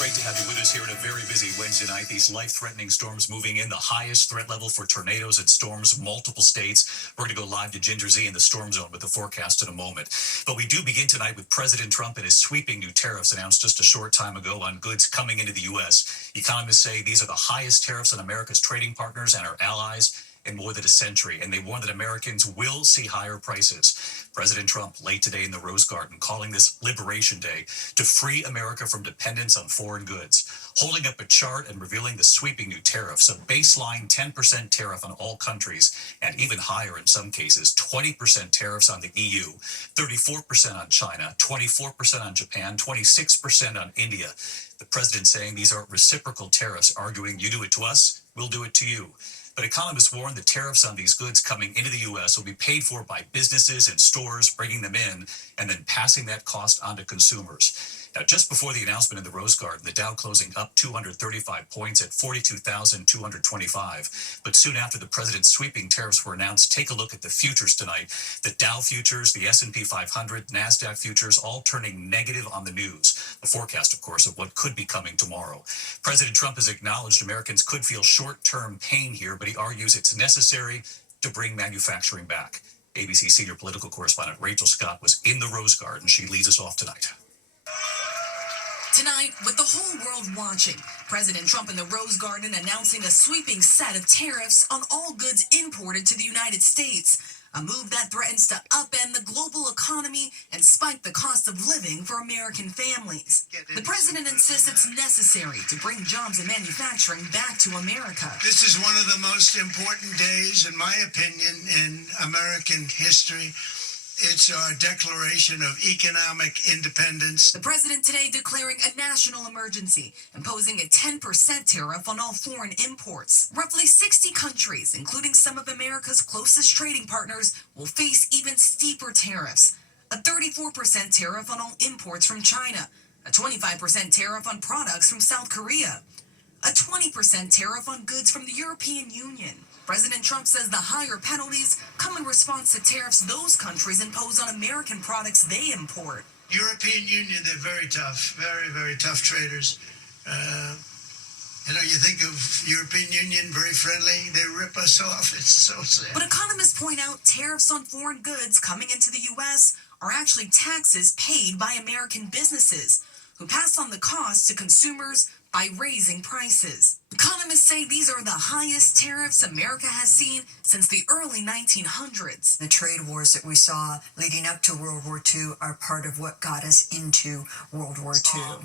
Great to have you with us here on a very busy Wednesday night. These life-threatening storms moving in, the highest threat level for tornadoes and storms, multiple states. We're going to go live to Ginger Z in the storm zone with the forecast in a moment. But we do begin tonight with President Trump and his sweeping new tariffs announced just a short time ago on goods coming into the U.S. Economists say these are the highest tariffs on America's trading partners and our allies in more than a century, and they warn that Americans will see higher prices. President Trump late today in the Rose Garden calling this Liberation Day to free America from dependence on foreign goods, holding up a chart and revealing the sweeping new tariffs, a baseline 10% tariff on all countries, and even higher in some cases, 20% tariffs on the EU, 34% on China, 24% on Japan, 26% on India. The president saying these are reciprocal tariffs, arguing you do it to us, we'll do it to you. But economists warn the tariffs on these goods coming into the U.S. will be paid for by businesses and stores bringing them in and then passing that cost on to consumers. Now, just before the announcement in the Rose Garden, the Dow closing up 235 points at 42,225. But soon after the president's sweeping tariffs were announced, take a look at the futures tonight. The Dow futures, the S&P 500, NASDAQ futures, all turning negative on the news. The forecast, of course, of what could be coming tomorrow. President Trump has acknowledged Americans could feel short-term pain here, but he argues it's necessary to bring manufacturing back. ABC senior political correspondent Rachel Scott was in the Rose Garden. She leads us off tonight. Tonight, with the whole world watching, President Trump in the Rose Garden announcing a sweeping set of tariffs on all goods imported to the United States, a move that threatens to upend the global economy and spike the cost of living for American families. The president insists it's necessary to bring jobs and manufacturing back to America. This is one of the most important days, in my opinion, in American history. It's our declaration of economic independence. The president today declaring a national emergency, imposing a 10% tariff on all foreign imports. Roughly 60 countries, including some of America's closest trading partners, will face even steeper tariffs. A 34% tariff on all imports from China, a 25% tariff on products from South Korea, a 20% tariff on goods from the European Union. President Trump says the higher penalties come in response to tariffs those countries impose on American products they import. European Union, they're very tough, very, very tough traders. You think of European Union, very friendly. They rip us off. It's so sad. But economists point out tariffs on foreign goods coming into the U.S. are actually taxes paid by American businesses who pass on the cost to consumers by raising prices. Economists say these are the highest tariffs America has seen since the early 1900s. The trade wars that we saw leading up to World War II are part of what got us into World War II.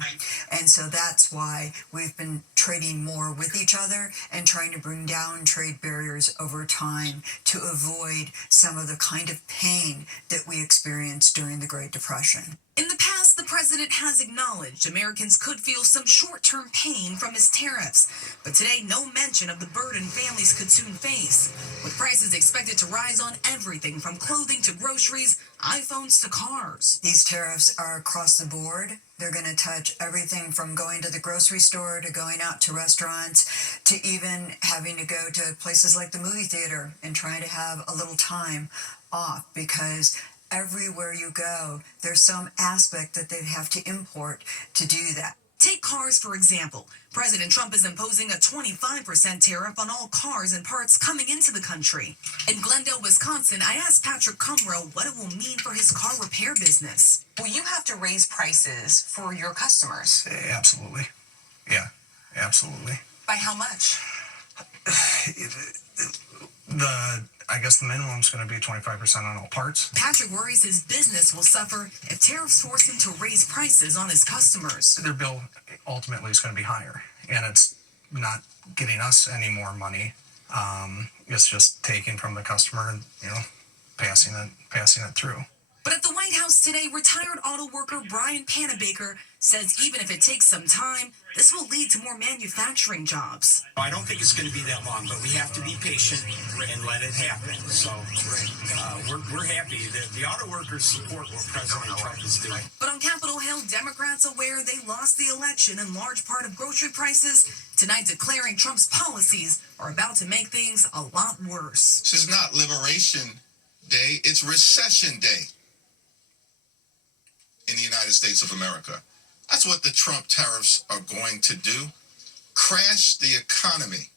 And so that's why we've been trading more with each other and trying to bring down trade barriers over time to avoid some of the kind of pain that we experienced during the Great Depression. In the past, the president has acknowledged Americans could feel some short-term pain from his tariffs, but today no mention of the burden families could soon face, with prices expected to rise on everything from clothing to groceries, iPhones to cars. These tariffs are across the board. They're going to touch everything from going to the grocery store to going out to restaurants to even having to go to places like the movie theater and trying to have a little time off, because everywhere you go, there's some aspect that they have to import to do that. Take cars, for example. President Trump is imposing a 25% tariff on all cars and parts coming into the country. In Glendale, Wisconsin, I asked Patrick Cumro what it will mean for his car repair business. Will you have to raise prices for your customers? Absolutely. Yeah, absolutely. By how much? I guess the minimum is going to be 25% on all parts. Patrick worries his business will suffer if tariffs force him to raise prices on his customers. Their bill ultimately is going to be higher, and it's not getting us any more money. It's just taking from the customer and passing it through. But at the White House today, retired auto worker Brian Panabaker says even if it takes some time, this will lead to more manufacturing jobs. I don't think it's going to be that long, but we have to be patient and let it happen. So we're happy that the auto workers support what President Trump is doing. But on Capitol Hill, Democrats aware they lost the election in large part of grocery prices, tonight declaring Trump's policies are about to make things a lot worse. This is not Liberation Day, it's Recession Day in the United States of America. That's what the Trump tariffs are going to do. Crash the economy.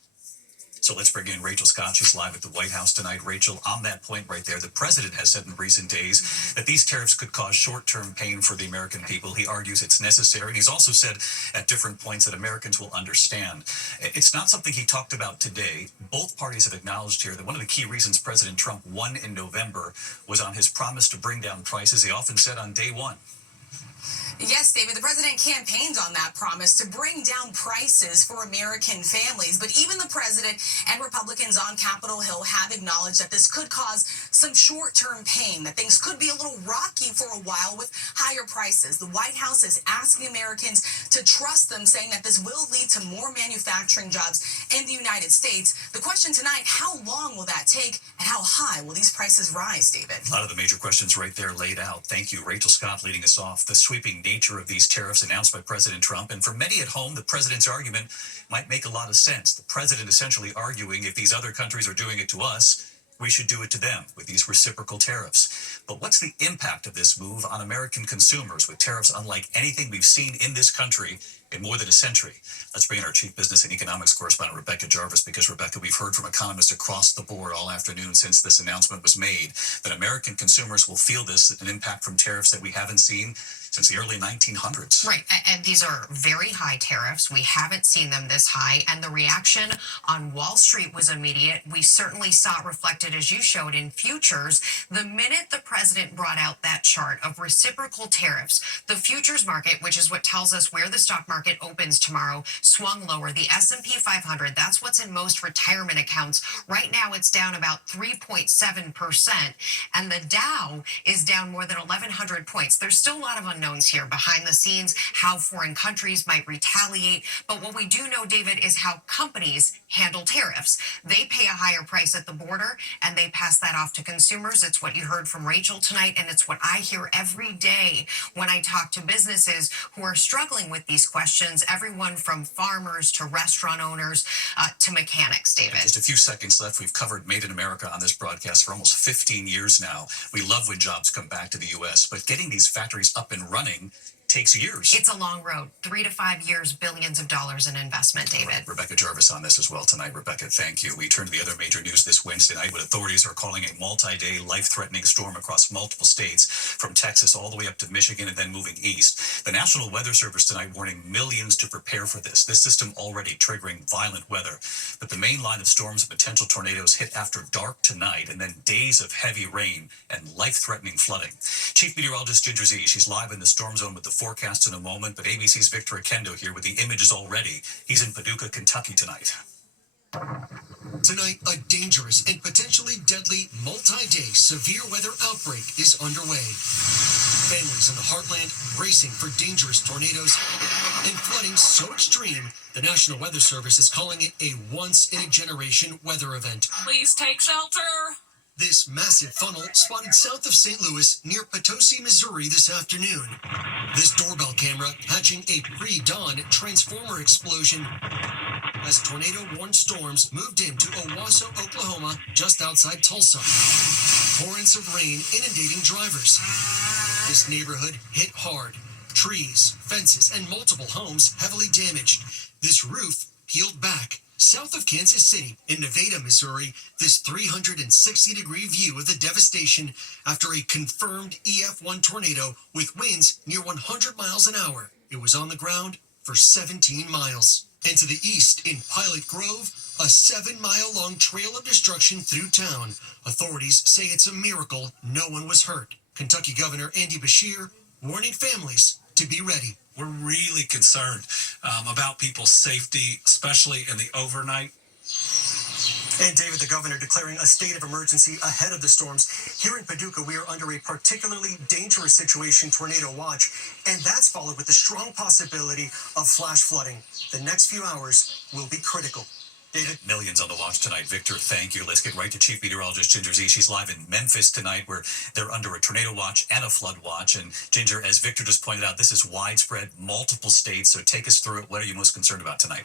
So let's bring in Rachel Scott. She's live at the White House tonight. Rachel, on that point right there, the president has said in recent days that these tariffs could cause short-term pain for the American people. He argues it's necessary. And he's also said at different points that Americans will understand. It's not something he talked about today. Both parties have acknowledged here that one of the key reasons President Trump won in November was on his promise to bring down prices. He often said on day one. Yes, David, the president campaigned on that promise to bring down prices for American families. But even the president and Republicans on Capitol Hill have acknowledged that this could cause some short-term pain, that things could be a little rocky for a while with higher prices. The White House is asking Americans to trust them, saying that this will lead to more manufacturing jobs in the United States. The question tonight, how long will that take and how high will these prices rise, David? A lot of the major questions right there laid out. Thank you, Rachel Scott, leading us off. The sweeping nature of these tariffs announced by President Trump. And for many at home, the president's argument might make a lot of sense. The president essentially arguing if these other countries are doing it to us, we should do it to them with these reciprocal tariffs. But what's the impact of this move on American consumers with tariffs unlike anything we've seen in this country in more than a century? Let's bring in our chief business and economics correspondent, Rebecca Jarvis, because, Rebecca, we've heard from economists across the board all afternoon since this announcement was made that American consumers will feel this, an impact from tariffs that we haven't seen since the early 1900s. Right, and these are very high tariffs. We haven't seen them this high, and the reaction on Wall Street was immediate. We certainly saw it reflected, as you showed, in futures. The minute the president brought out that chart of reciprocal tariffs, the futures market, which is what tells us where the stock market opens tomorrow, swung lower. The S&P 500, that's what's in most retirement accounts. Right now, it's down about 3.7%, and the Dow is down more than 1,100 points. There's still a lot of unknowns here behind the scenes, how foreign countries might retaliate. But what we do know, David, is how companies handle tariffs. They pay a higher price at the border and they pass that off to consumers. It's what you heard from Rachel tonight, and it's what I hear every day when I talk to businesses who are struggling with these questions, everyone from farmers to restaurant owners to mechanics, David. Just a few seconds left. We've covered Made in America on this broadcast for almost 15 years now. We love when jobs come back to the U.S., but getting these factories up and running takes years. It's a long road, 3 to 5 years, billions of dollars in investment, David. Right. Rebecca Jarvis on this as well tonight. Rebecca, thank you. We turn to the other major news this Wednesday night, what authorities are calling a multi-day life-threatening storm across multiple states, from Texas all the way up to Michigan and then moving east. The National Weather Service tonight warning millions to prepare for this system already triggering violent weather. But the main line of storms and potential tornadoes hit after dark tonight, and then days of heavy rain and life-threatening flooding. Chief Meteorologist Ginger Z, she's live in the storm zone with the forecast in a moment, but ABC's Victor Akendo here with the images already. He's in Paducah, Kentucky tonight. Tonight, a dangerous and potentially deadly multi-day severe weather outbreak is underway. Families in the heartland bracing for dangerous tornadoes and flooding so extreme, the National Weather Service is calling it a once-in-a-generation weather event. Please take shelter. This massive funnel spotted south of St. Louis near Potosi, Missouri this afternoon. This doorbell camera catching a pre-dawn transformer explosion as tornado-warned storms moved into Owasso, Oklahoma, just outside Tulsa. Torrents of rain inundating drivers. This neighborhood hit hard. Trees, fences, and multiple homes heavily damaged. This roof peeled back. South of Kansas City, in Nevada, Missouri, this 360-degree view of the devastation after a confirmed EF1 tornado with winds near 100 miles an hour. It was on the ground for 17 miles. And to the east, in Pilot Grove, a 7-mile-long trail of destruction through town. Authorities say it's a miracle no one was hurt. Kentucky Governor Andy Beshear warning families to be ready. We're really concerned about people's safety, especially in the overnight. And David, the governor declaring a state of emergency ahead of the storms. Here in Paducah, we are under a particularly dangerous situation, tornado watch, and that's followed with the strong possibility of flash flooding. The next few hours will be critical. David? Millions on the watch tonight. Victor, thank you. Let's get right to Chief Meteorologist Ginger Z. She's live in Memphis tonight, where they're under a tornado watch and a flood watch. And Ginger, as Victor just pointed out, this is widespread, multiple states. So take us through it. What are you most concerned about tonight?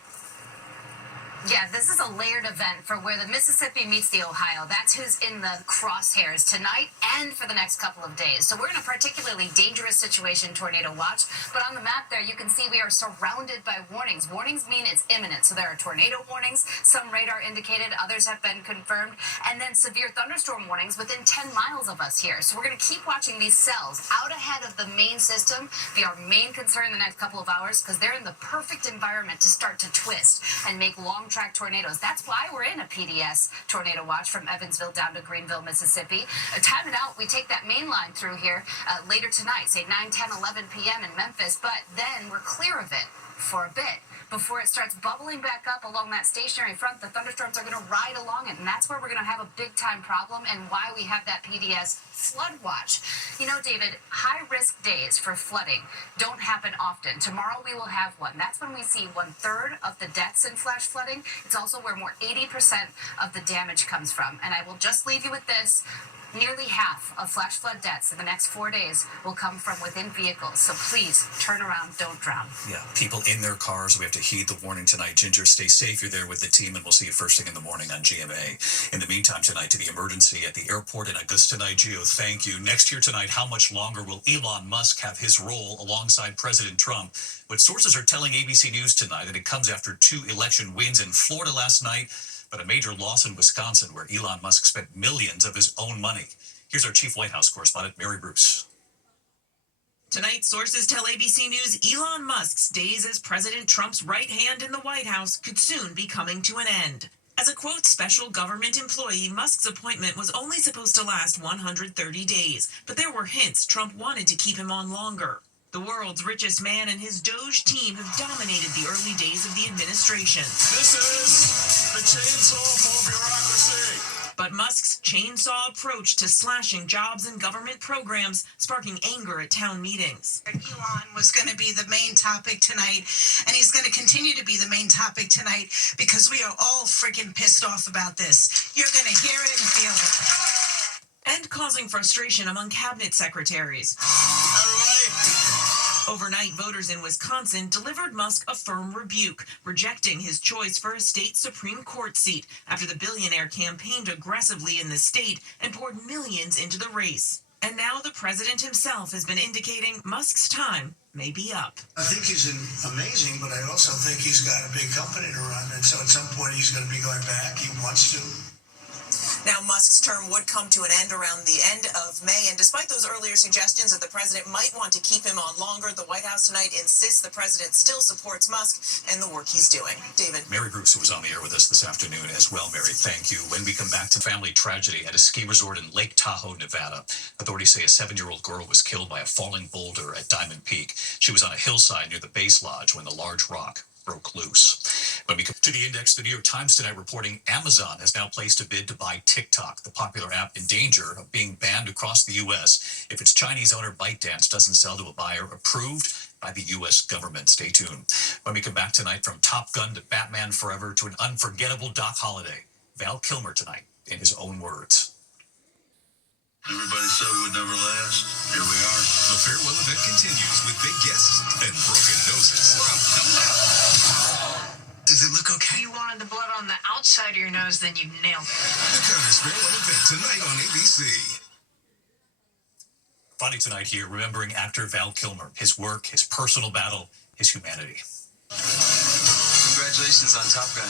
Yeah, this is a layered event for where the Mississippi meets the Ohio. That's who's in the crosshairs tonight and for the next couple of days. So we're in a particularly dangerous situation, tornado watch. But on the map there, you can see we are surrounded by warnings. Warnings mean it's imminent. So there are tornado warnings, some radar indicated, others have been confirmed, and then severe thunderstorm warnings within 10 miles of us here. So we're going to keep watching these cells out ahead of the main system, be our main concern in the next couple of hours, because they're in the perfect environment to start to twist and make long track tornadoes. That's why we're in a PDS tornado watch from Evansville down to Greenville, Mississippi. Time it out, we take that main line through here later tonight, say 9, 10, 11 p.m. in Memphis, but then we're clear of it for a bit. Before it starts bubbling back up along that stationary front, the thunderstorms are going to ride along it, and that's where we're going to have a big-time problem and why we have that PDS flood watch. You know, David, high-risk days for flooding don't happen often. Tomorrow we will have one. That's when we see 1/3 of the deaths in flash flooding. It's also where more 80% of the damage comes from. And I will just leave you with this. Nearly half of flash flood deaths in the next 4 days will come from within vehicles. So please turn around, don't drown. Yeah, people in their cars. We have to heed the warning tonight. Ginger, stay safe. You're there with the team, and we'll see you first thing in the morning on GMA. In the meantime, tonight to the emergency at the airport in Augusta, Nigeria. Thank you. Next year tonight, how much longer will Elon Musk have his role alongside President Trump? But sources are telling ABC News tonight that it comes after 2 election wins in Florida last night, but a major loss in Wisconsin where Elon Musk spent millions of his own money. Here's our chief White House correspondent, Mary Bruce. Tonight, sources tell ABC News Elon Musk's days as President Trump's right hand in the White House could soon be coming to an end. As a quote special government employee, Musk's appointment was only supposed to last 130 days, but there were hints Trump wanted to keep him on longer. The world's richest man and his Doge team have dominated the early days of the administration. This is the chainsaw for bureaucracy. But Musk's chainsaw approach to slashing jobs and government programs sparking anger at town meetings. Elon was going to be the main topic tonight, and he's going to continue to be the main topic tonight because we are all freaking pissed off about this. You're going to hear it and feel it. And causing frustration among cabinet secretaries. Overnight, voters in Wisconsin delivered Musk a firm rebuke, rejecting his choice for a state Supreme Court seat after the billionaire campaigned aggressively in the state and poured millions into the race. And now the president himself has been indicating Musk's time may be up. I think he's amazing, but I also think he's got a big company to run, and so at some point he's going to be going back. He wants to. Now, Musk's term would come to an end around the end of May, and despite those earlier suggestions that the president might want to keep him on longer, the White House tonight insists the president still supports Musk and the work he's doing. David. Mary Bruce, who was on the air with us this afternoon as well. Mary, thank you. When we come back to family tragedy at a ski resort in Lake Tahoe, Nevada, authorities say a 7-year-old girl was killed by a falling boulder at Diamond Peak. She was on a hillside near the base lodge when the large rock broke loose. When we come to the index, the New York Times tonight reporting Amazon has now placed a bid to buy TikTok, the popular app in danger of being banned across the U.S. if its Chinese owner ByteDance doesn't sell to a buyer approved by the U.S. government. Stay tuned. When we come back tonight, from Top Gun to Batman Forever to an unforgettable Doc Holliday, Val Kilmer tonight in his own words. Everybody said it would never last. Here we are. The farewell event continues with big guests and broken noses. Does it look okay? You wanted the blood on the outside of your nose, then you nailed it. The Connor's farewell event tonight on ABC. Funny tonight here, remembering actor Val Kilmer, his work, his personal battle, his humanity. Congratulations on Top Gun.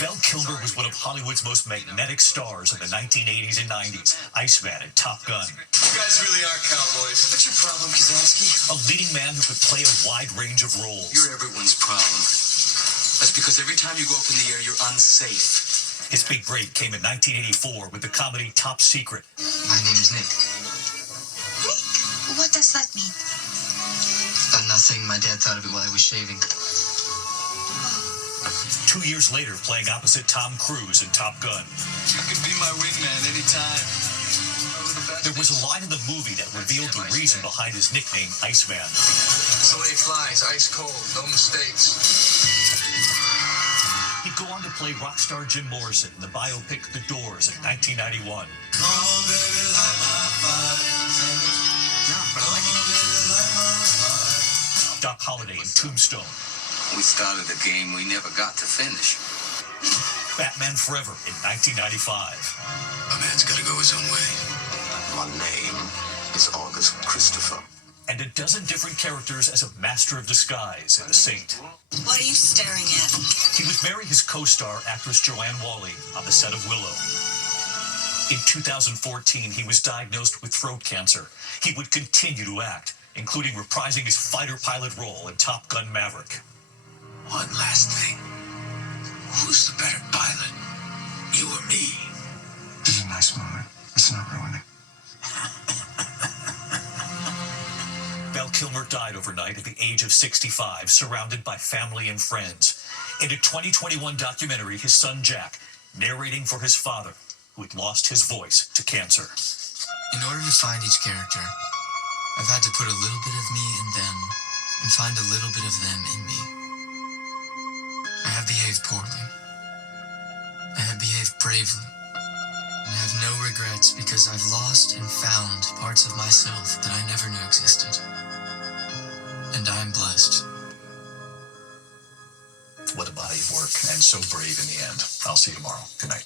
Val Kilmer was one of Hollywood's most magnetic stars in the 1980s and 90s. Iceman and Top Gun. You guys really are cowboys. What's your problem, Kazansky? A leading man who could play a wide range of roles. You're everyone's problem. That's because every time you go up in the air, you're unsafe. His big break came in 1984 with the comedy Top Secret. My name is Nick. Nick? What does that mean? Nothing. My dad thought of it while I was shaving. 2 years later, playing opposite Tom Cruise in Top Gun. You can be my wingman anytime. There was a line in the movie that revealed the reason behind his nickname, Iceman. That's the way he flies, ice cold, no mistakes. He'd go on to play rock star Jim Morrison in the biopic The Doors in 1991. Doc Holliday in Tombstone. We started a game we never got to finish. Batman Forever in 1995. A man's gotta go his own way. My name is August Christopher. And a dozen different characters as a master of disguise in The Saint. What are you staring at? He would marry his co-star, actress Joanne Whalley, on the set of Willow. In 2014, he was diagnosed with throat cancer. He would continue to act, including reprising his fighter pilot role in Top Gun Maverick. One last thing. Who's the better pilot? You or me? This is a nice moment. Let's not ruin it. Val Kilmer died overnight at the age of 65, surrounded by family and friends. In a 2021 documentary, his son Jack, narrating for his father, who had lost his voice to cancer. In order to find each character, I've had to put a little bit of me in them and find a little bit of them in me. I have behaved poorly. I have behaved bravely. I have no regrets because I've lost and found parts of myself that I never knew existed. And I am blessed. What a body of work, and so brave in the end. I'll see you tomorrow. Good night.